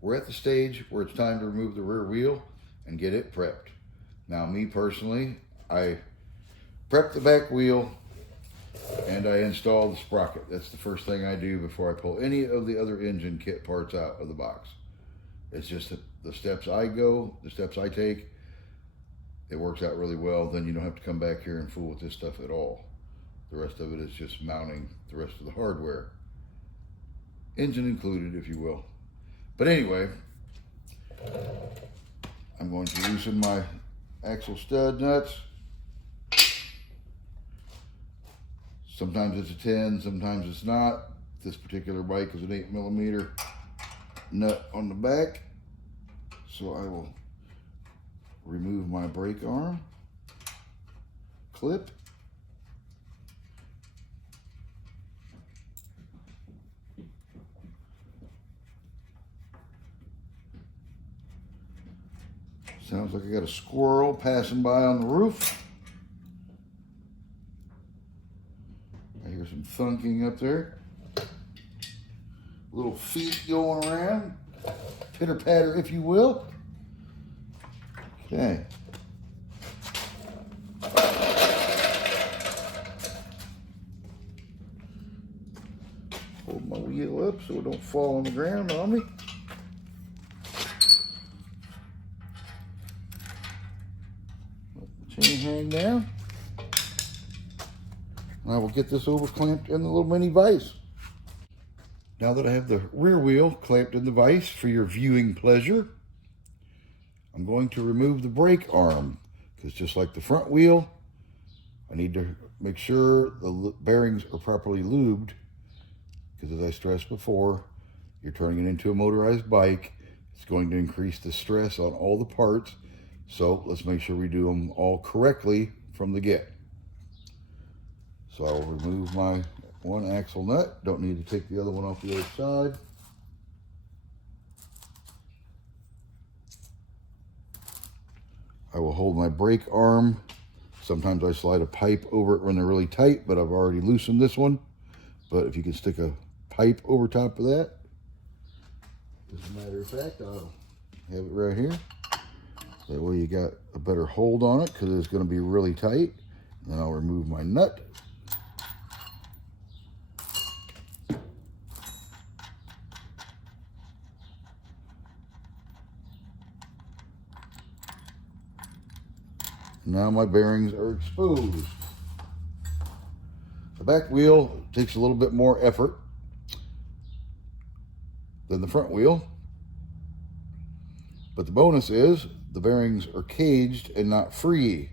we're at the stage where it's time to remove the rear wheel and get it prepped. Now, me personally, I prep the back wheel and I install the sprocket. That's the first thing I do before I pull any of the other engine kit parts out of the box. It's just the steps I go, the steps I take. It works out really well. Then you don't have to come back here and fool with this stuff at all. The rest of it is just mounting the rest of the hardware. Engine included, if you will. But anyway, I'm going to loosen my axle stud nuts. Sometimes it's a 10, sometimes it's not. This particular bike is an 8mm nut on the back. So I will remove my brake arm clip. Sounds like I got a squirrel passing by on the roof. I hear some thunking up there. Little feet going around. Pitter patter, if you will. Okay. Hold my wheel up so it don't fall on the ground on me. Let the chain hang down. And I will get this over clamped in the little mini vise. Now that I have the rear wheel clamped in the vise for your viewing pleasure, I'm going to remove the brake arm, because just like the front wheel, I need to make sure the bearings are properly lubed, because as I stressed before, you're turning it into a motorized bike. It's going to increase the stress on all the parts, so let's make sure we do them all correctly from the get. So I'll remove my one axle nut. Don't need to take the other one off the other side. I will hold my brake arm. Sometimes I slide a pipe over it when they're really tight, but I've already loosened this one. But if you can stick a pipe over top of that, as a matter of fact, I'll have it right here. That way you got a better hold on it, because it's going to be really tight. Then I'll remove my nut. Now my bearings are exposed. The back wheel takes a little bit more effort than the front wheel, but the bonus is the bearings are caged and not free.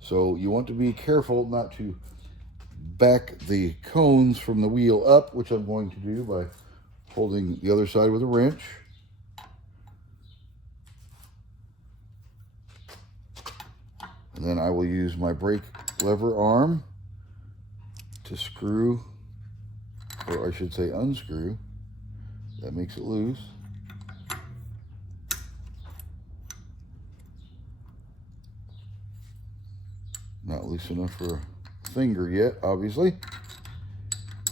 So you want to be careful not to back the cones from the wheel up, which I'm going to do by holding the other side with a wrench. And then I will use my brake lever arm to screw, or I should say unscrew. That makes it loose. Not loose enough for a finger yet, obviously.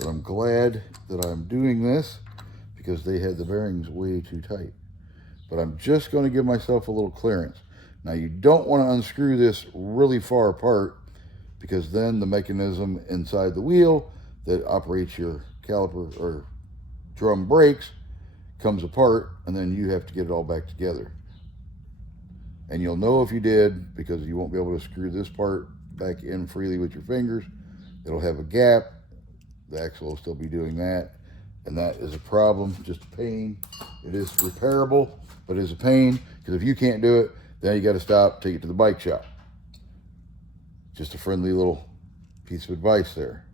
But I'm glad that I'm doing this, because they had the bearings way too tight. But I'm just going to give myself a little clearance. Now, you don't want to unscrew this really far apart, because then the mechanism inside the wheel that operates your caliper or drum brakes comes apart, and then you have to get it all back together. And you'll know if you did, because you won't be able to screw this part back in freely with your fingers. It'll have a gap. The axle will still be doing that, and that is a problem, just a pain. It is repairable, but it is a pain, because if you can't do it, then you got to stop, take it to the bike shop. Just a friendly little piece of advice there.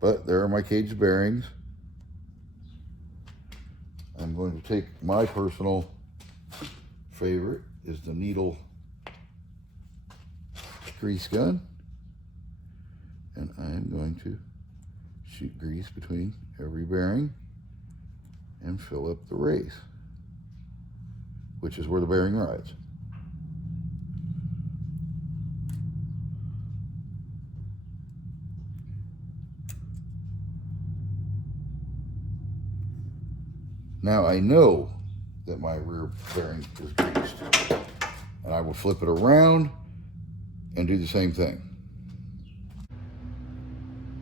But there are my cage bearings. I'm going to take my personal favorite, is the needle grease gun. And I am going to shoot grease between every bearing and fill up the race, which is where the bearing rides. Now I know that my rear bearing is greased, and I will flip it around and do the same thing.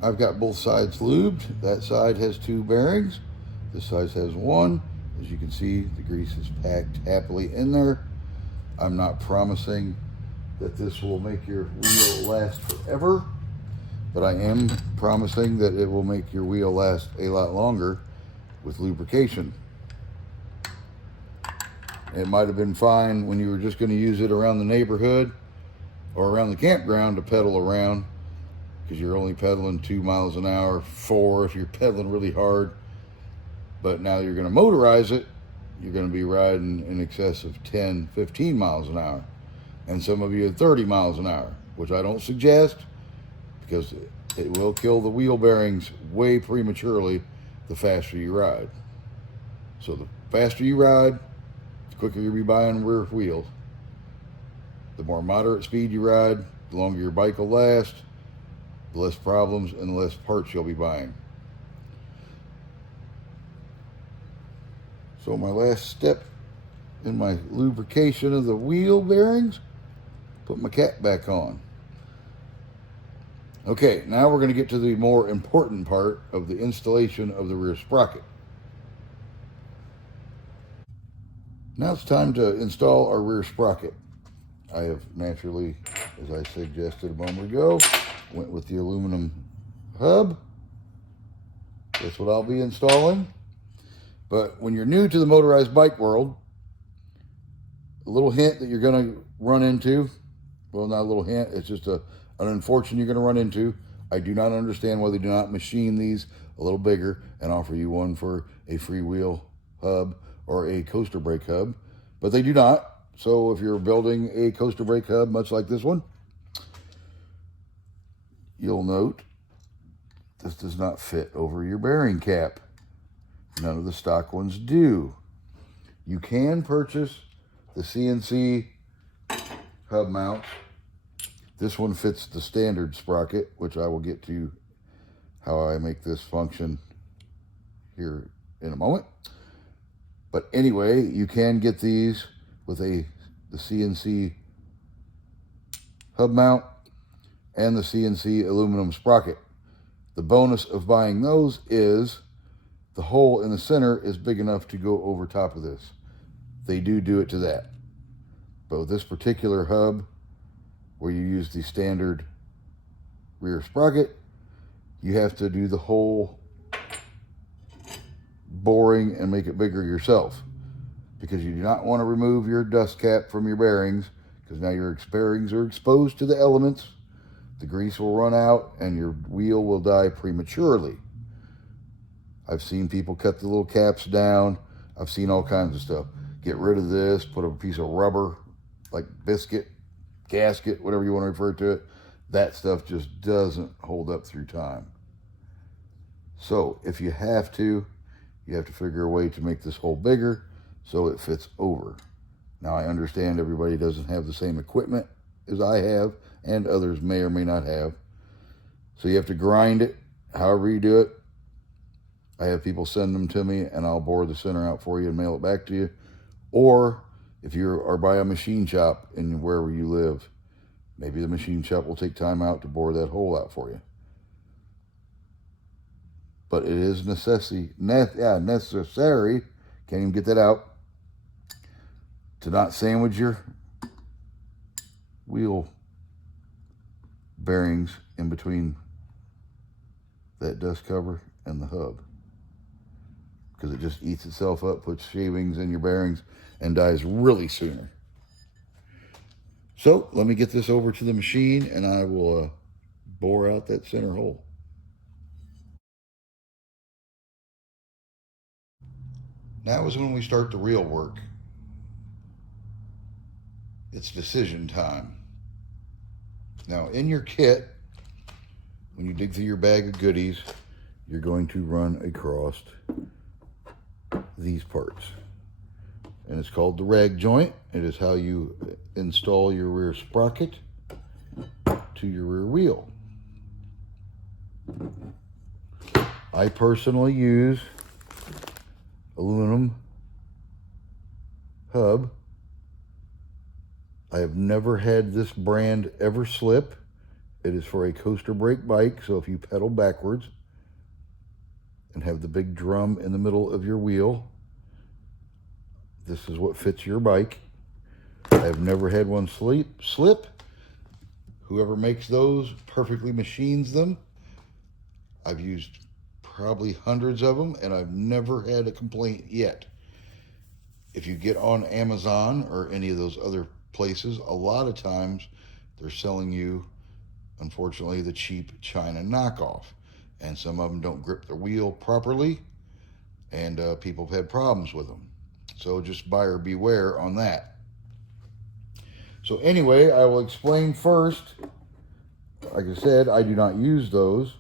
I've got both sides lubed. That side has 2 bearings. This side has 1. As you can see, the grease is packed happily in there. I'm not promising that this will make your wheel last forever, but I am promising that it will make your wheel last a lot longer with lubrication. It might have been fine when you were just going to use it around the neighborhood or around the campground to pedal around, because you're only pedaling 2 miles an hour, 4 if you're pedaling really hard. But now you're going to motorize it, you're going to be riding in excess of 10, 15 miles an hour. And some of you at 30 miles an hour, which I don't suggest, because it will kill the wheel bearings way prematurely the faster you ride. So the faster you ride, the quicker you'll be buying rear wheels. The more moderate speed you ride, the longer your bike will last, the less problems and the less parts you'll be buying. So my last step in my lubrication of the wheel bearings, put my cap back on. Okay, now we're going to get to the more important part of the installation of the rear sprocket. Now it's time to install our rear sprocket. I have naturally, as I suggested a moment ago, went with the aluminum hub. That's what I'll be installing. But when you're new to the motorized bike world, a little hint that you're going to run into, well, not a little hint, it's just an unfortunate you're going to run into. I do not understand why they do not machine these a little bigger and offer you one for a freewheel hub or a coaster brake hub, but they do not. So if you're building a coaster brake hub, much like this one, you'll note this does not fit over your bearing cap. None of the stock ones do. You can purchase the CNC hub mounts. This one fits the standard sprocket, which I will get to how I make this function here in a moment. But anyway, you can get these with the CNC hub mount and the CNC aluminum sprocket. The bonus of buying those is the hole in the center is big enough to go over top of this. They do it to that. But with this particular hub, where you use the standard rear sprocket, you have to do the whole boring and make it bigger yourself, because you do not want to remove your dust cap from your bearings, because now your bearings are exposed to the elements. The grease will run out and your wheel will die prematurely. I've seen people cut the little caps down. I've seen all kinds of stuff. Get rid of this, put a piece of rubber, like biscuit, gasket, whatever you want to refer to it. That stuff just doesn't hold up through time. So if you have to figure a way to make this hole bigger so it fits over. Now I understand everybody doesn't have the same equipment as I have, and others may or may not have. So you have to grind it, however you do it. I have people send them to me and I'll bore the center out for you and mail it back to you. Or if you are by a machine shop in wherever you live, maybe the machine shop will take time out to bore that hole out for you. But it is necessary, can't even get that out, to not sandwich your wheel bearings in between that dust cover and the hub, because it just eats itself up, puts shavings in your bearings, and dies really sooner. So let me get this over to the machine and I will bore out that center hole. Now is when we start the real work. It's decision time. Now in your kit, when you dig through your bag of goodies, you're going to run across these parts. And it's called the rag joint. It is how you install your rear sprocket to your rear wheel. I personally use aluminum hub. I have never had this brand ever slip. It is for a coaster brake bike, so if you pedal backwards and have the big drum in the middle of your wheel, this is what fits your bike. I've never had one slip. Whoever makes those perfectly machines them. I've used probably hundreds of them, and I've never had a complaint yet. If you get on Amazon or any of those other places, a lot of times they're selling you, unfortunately, the cheap China knockoff. And some of them don't grip the wheel properly, and people have had problems with them. So just buyer beware on that. So anyway, I will explain first. Like I said, I do not use those,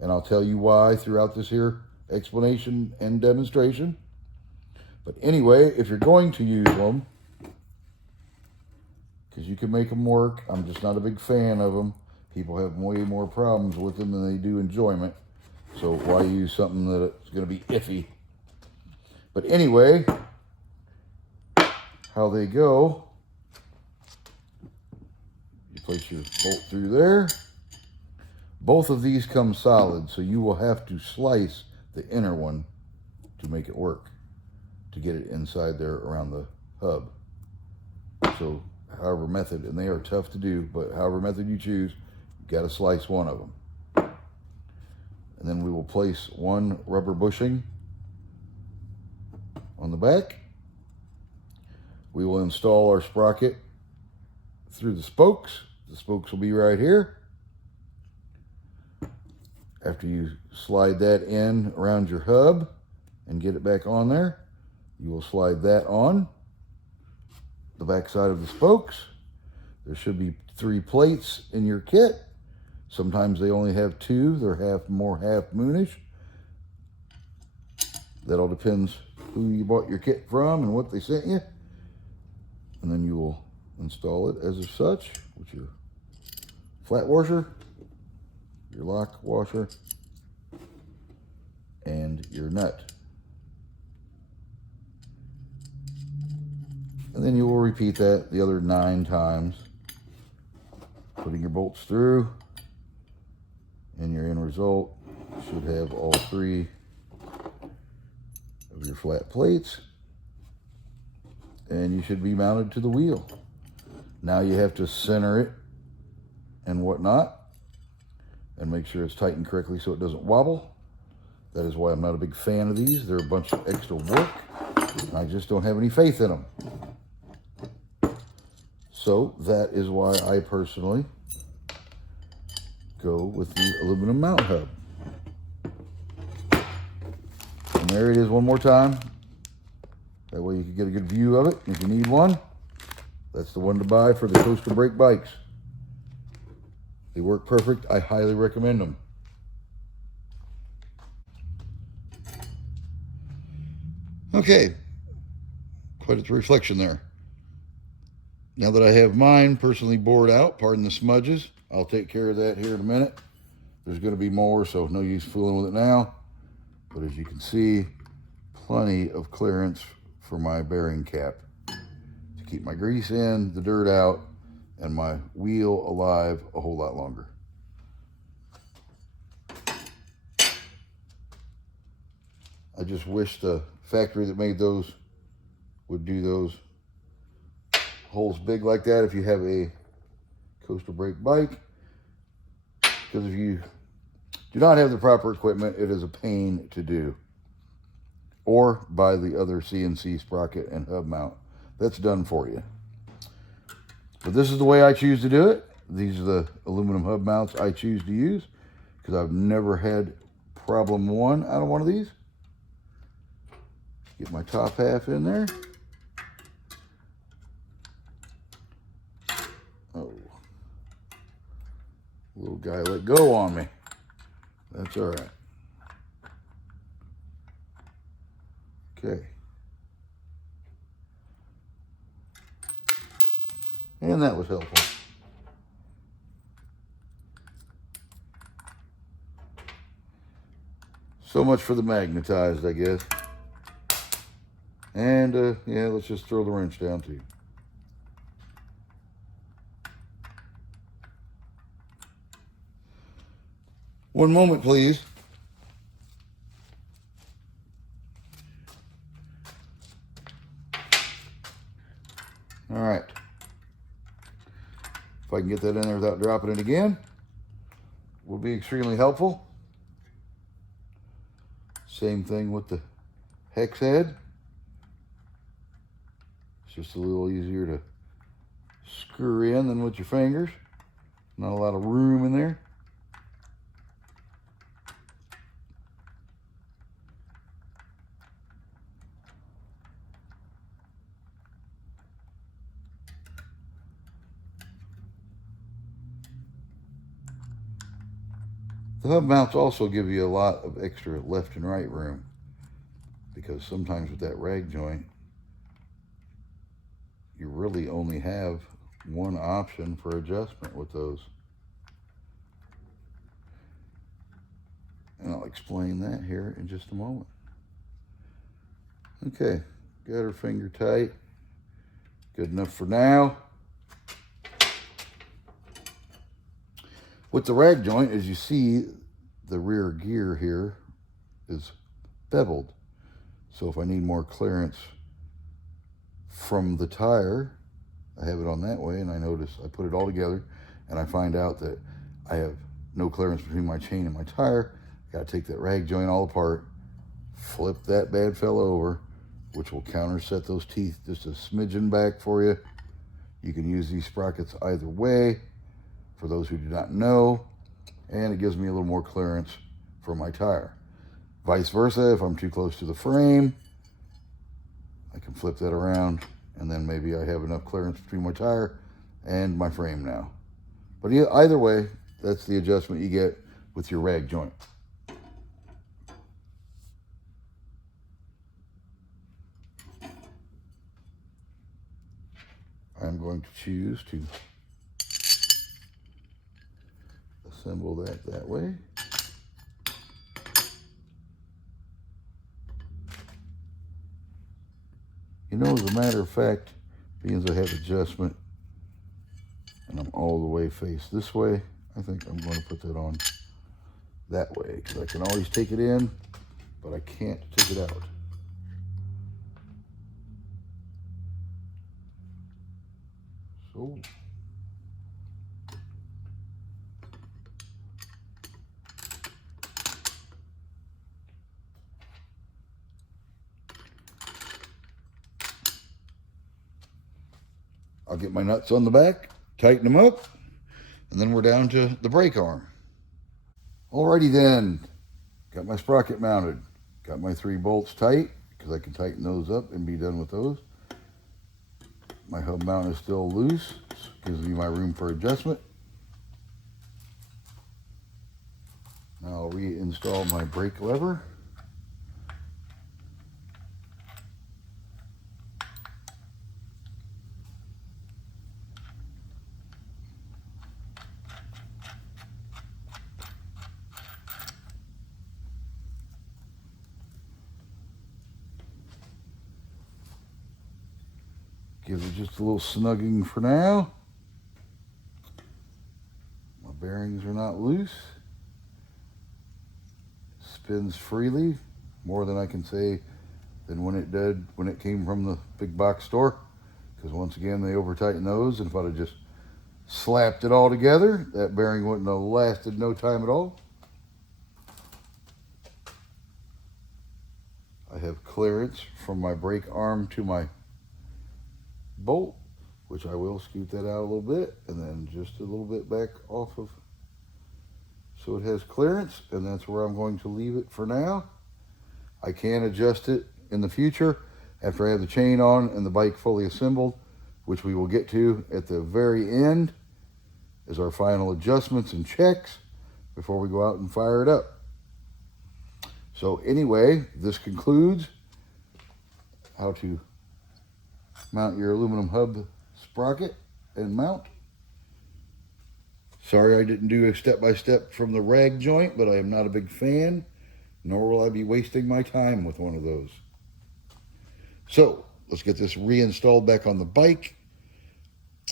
and I'll tell you why throughout this here explanation and demonstration. But anyway, if you're going to use them, because you can make them work, I'm just not a big fan of them. People have way more problems with them than they do enjoyment. So why use something that's going to be iffy? But anyway, how they go, you place your bolt through there. Both of these come solid, so you will have to slice the inner one to make it work, to get it inside there around the hub. So however method, and they are tough to do, but however method you choose, you've got to slice one of them. And then we will place one rubber bushing on the back. We will install our sprocket through the spokes. The spokes will be right here. After you slide that in around your hub and get it back on there, you will slide that on the back side of the spokes. There should be 3 plates in your kit. Sometimes they only have 2. They're half moonish. That all depends who you bought your kit from and what they sent you. And then you will install it as such with your flat washer, your lock washer, and your nut. And then you will repeat that the other 9 times, putting your bolts through, and your end result should have all 3 of your flat plates, and you should be mounted to the wheel. Now you have to center it and whatnot, and make sure it's tightened correctly so it doesn't wobble. That is why I'm not a big fan of these. They're a bunch of extra work, and I just don't have any faith in them. So that is why I personally go with the aluminum mount hub. And there it is one more time. That way you can get a good view of it. If you need one, that's the one to buy for the coaster brake bikes. They work perfect. I highly recommend them. Okay, quite a reflection there. Now that I have mine personally bored out, pardon the smudges, I'll take care of that here in a minute. There's going to be more, so no use fooling with it now. But as you can see, plenty of clearance for my bearing cap to keep my grease in, the dirt out, and my wheel alive a whole lot longer. I just wish the factory that made those would do those holes big like that if you have a coaster brake bike, because if you do not have the proper equipment, it is a pain to do. Or buy the other CNC sprocket and hub mount. That's done for you. But this is the way I choose to do it. These are the aluminum hub mounts I choose to use, because I've never had problem 1 out of one of these. Get my top half in there. Oh, little guy let go on me. That's all right. Okay. And that was helpful. So much for the magnetized, I guess. And yeah, let's just throw the wrench down too. One moment, please. All right. If I can get that in there without dropping it again, will be extremely helpful. Same thing with the hex head. It's just a little easier to screw in than with your fingers. Not a lot of room in there. The hub mounts also give you a lot of extra left and right room, because sometimes with that rag joint, you really only have one option for adjustment with those. And I'll explain that here in just a moment. Okay, got her finger tight. Good enough for now. With the rag joint, as you see, the rear gear here is beveled. So if I need more clearance from the tire, I have it on that way, and I notice I put it all together and I find out that I have no clearance between my chain and my tire. Got to take that rag joint all apart, flip that bad fella over, which will counterset those teeth just a smidgen back for you. You can use these sprockets either way, for those who do not know, and it gives me a little more clearance for my tire. Vice versa, if I'm too close to the frame, I can flip that around, and then maybe I have enough clearance between my tire and my frame now. But either way, that's the adjustment you get with your rag joint. I'm going to choose to assemble that way. You know, as a matter of fact, being as I have adjustment and I'm all the way faced this way, I think I'm going to put that on that way, because I can always take it in, but I can't take it out. So I'll get my nuts on the back, tighten them up, and then we're down to the brake arm. Alrighty then, got my sprocket mounted, got my 3 bolts tight, because I can tighten those up and be done with those. My hub mount is still loose, gives me my room for adjustment. Now I'll reinstall my brake lever. Gives it just a little snugging for now. My bearings are not loose. Spins freely, more than I can say than when it did when it came from the big box store. Because once again, they over tighten those, and if I'd have just slapped it all together, that bearing wouldn't have lasted no time at all. I have clearance from my brake arm to my bolt, which I will scoot that out a little bit, and then just a little bit back off of, so it has clearance, and that's where I'm going to leave it for now. I can adjust it in the future after I have the chain on and the bike fully assembled, which we will get to at the very end as our final adjustments and checks before we go out and fire it up. So anyway, this concludes how to mount your aluminum hub sprocket and mount. Sorry I didn't do a step-by-step from the rag joint, but I am not a big fan, nor will I be wasting my time with one of those. So let's get this reinstalled back on the bike,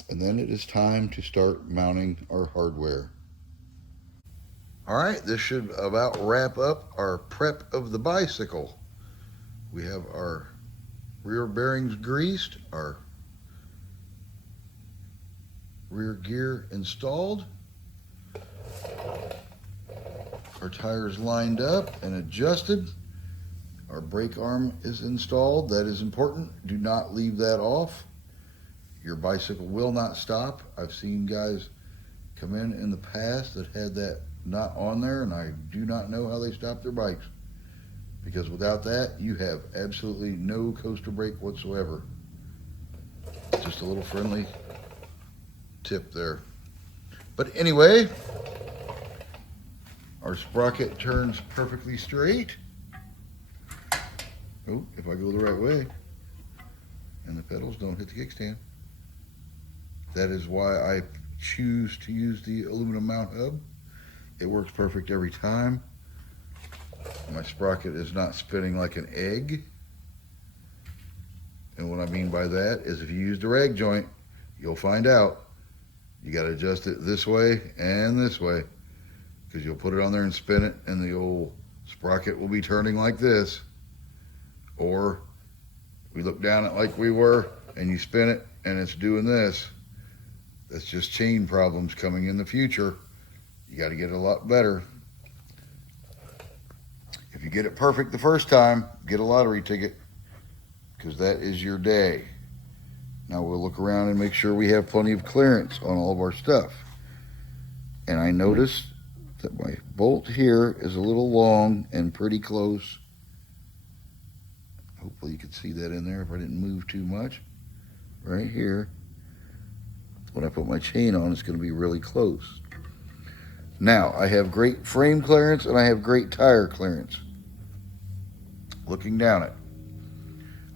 and then it is time to start mounting our hardware. All right, this should about wrap up our prep of the bicycle. We have our rear bearings greased, our rear gear installed, our tires lined up and adjusted, our brake arm is installed. That is important. Do not leave that off. Your bicycle will not stop. I've seen guys come in the past that had that not on there, and I do not know how they stopped their bikes, because without that you have absolutely no coaster brake whatsoever. Just a little friendly tip there. But anyway, our sprocket turns perfectly straight. Oh, if I go the right way and the pedals don't hit the kickstand. That is why I choose to use the aluminum mount hub. It works perfect every time. My sprocket is not spinning like an egg. And what I mean by that is, if you use the rag joint, you'll find out you got to adjust it this way and this way, because you'll put it on there and spin it and the old sprocket will be turning like this. Or we look down at like we were and you spin it and it's doing this. That's just chain problems coming in the future. You got to get it a lot better. If you get it perfect the first time, get a lottery ticket, because that is your day. Now we'll look around and make sure we have plenty of clearance on all of our stuff. And I noticed that my bolt here is a little long and pretty close. Hopefully you can see that in there if I didn't move too much. Right here. When I put my chain on, it's going to be really close. Now, I have great frame clearance and I have great tire clearance. Looking down it,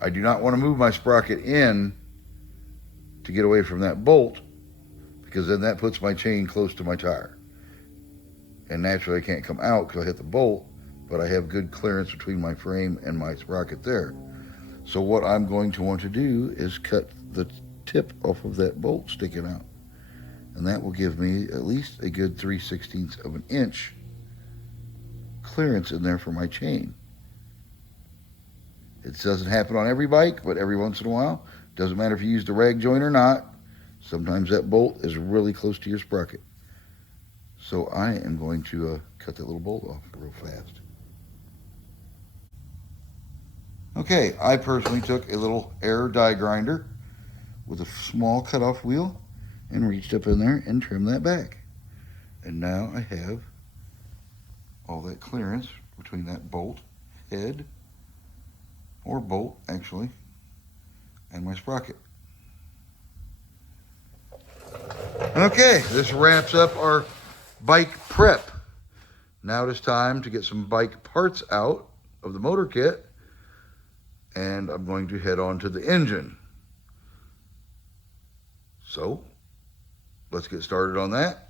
I do not want to move my sprocket in to get away from that bolt, because then that puts my chain close to my tire. And naturally I can't come out because I hit the bolt, but I have good clearance between my frame and my sprocket there. So what I'm going to want to do is cut the tip off of that bolt sticking out. And that will give me at least a good 3/16 of an inch clearance in there for my chain. It doesn't happen on every bike, but every once in a while. Doesn't matter if you use the rag joint or not. Sometimes that bolt is really close to your sprocket. So I am going to cut that little bolt off real fast. Okay, I personally took a little air die grinder with a small cutoff wheel and reached up in there and trimmed that back. And now I have all that clearance between that bolt head, or bolt actually, and my sprocket. Okay, this wraps up our bike prep. Now it is time to get some bike parts out of the motor kit, and I'm going to head on to the engine. So let's get started on that.